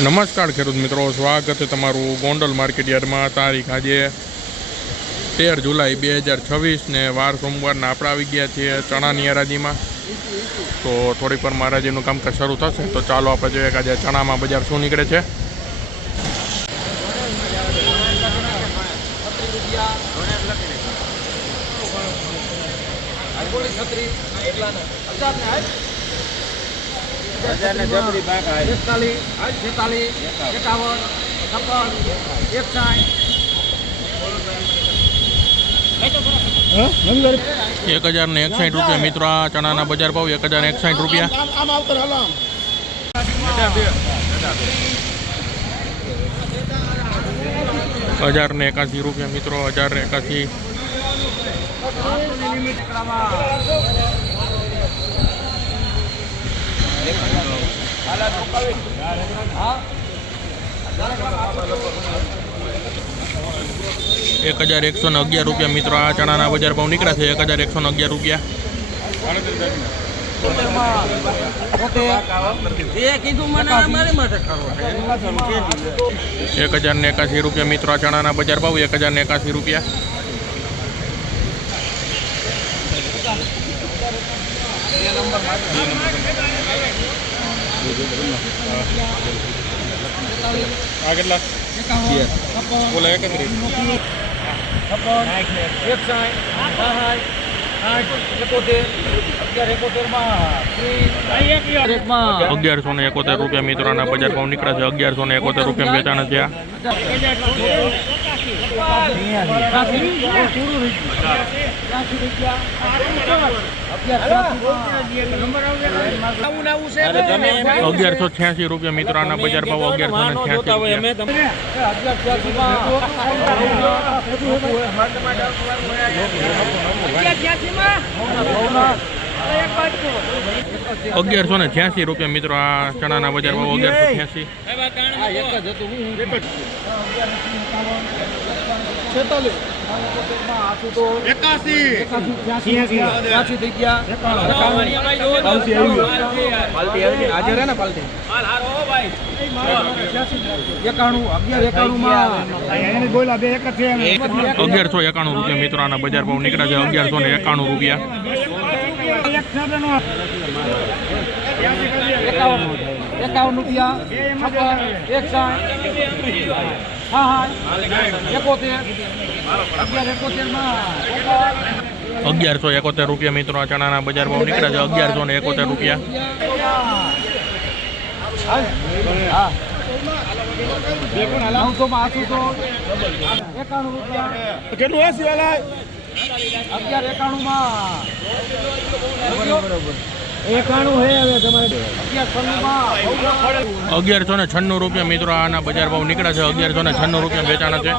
નમસ્કાર ખેડૂત મિત્રો, સ્વાગત છે તમારું ગોંડલ માર્કેટ યાર્ડમાં. તારીખ આજે 13 જુલાઈ 2026 ને વાર સોમવારના આપણે આવી ગયા છીએ ચણાની હરાજીમાં. તો થોડીક વાર હરાજીનું કામકાજ શરૂ થશે, તો ચાલો આપણે જોઈએ કે આજે ચણામાં બજાર શું નીકળે છે. ₹1061 મિત્રો. આ ચણાના બજાર ભાવ ₹1061. ₹1081 મિત્રો. 1081. ₹1111 મિત્રો. આ ચણાના બજાર ભાવ નીકળ્યા છે ₹1111. ₹1081 મિત્રો. આ ચણાના બજાર ભાવ ₹1081. આ કેટલા બોલે? 31. ₹1171 મિત્રોના બજાર ભાવ નીકળ્યા છે. ₹1171 વેચાણ છે. ₹1186 મિત્રોના બજાર ભાવ ₹1186 મિત્રો. આ ચણાના બજાર ભાવ 1186. ₹1191 મિત્રો. આના બજાર ભાવ નીકળ્યા છે ₹1191. ₹1171 મિત્રો. આ ચણાના બજાર ભાવ નીકળ્યા છે ₹1171. ₹1196 મિત્રો. આના બજાર ભાવ નીકળ્યા છે ₹1196 વેચાણ છે.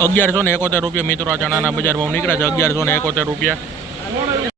1171 મિત્રો. આ ચણાના બજાર ભાવ નીકળ્યા છે ₹1171.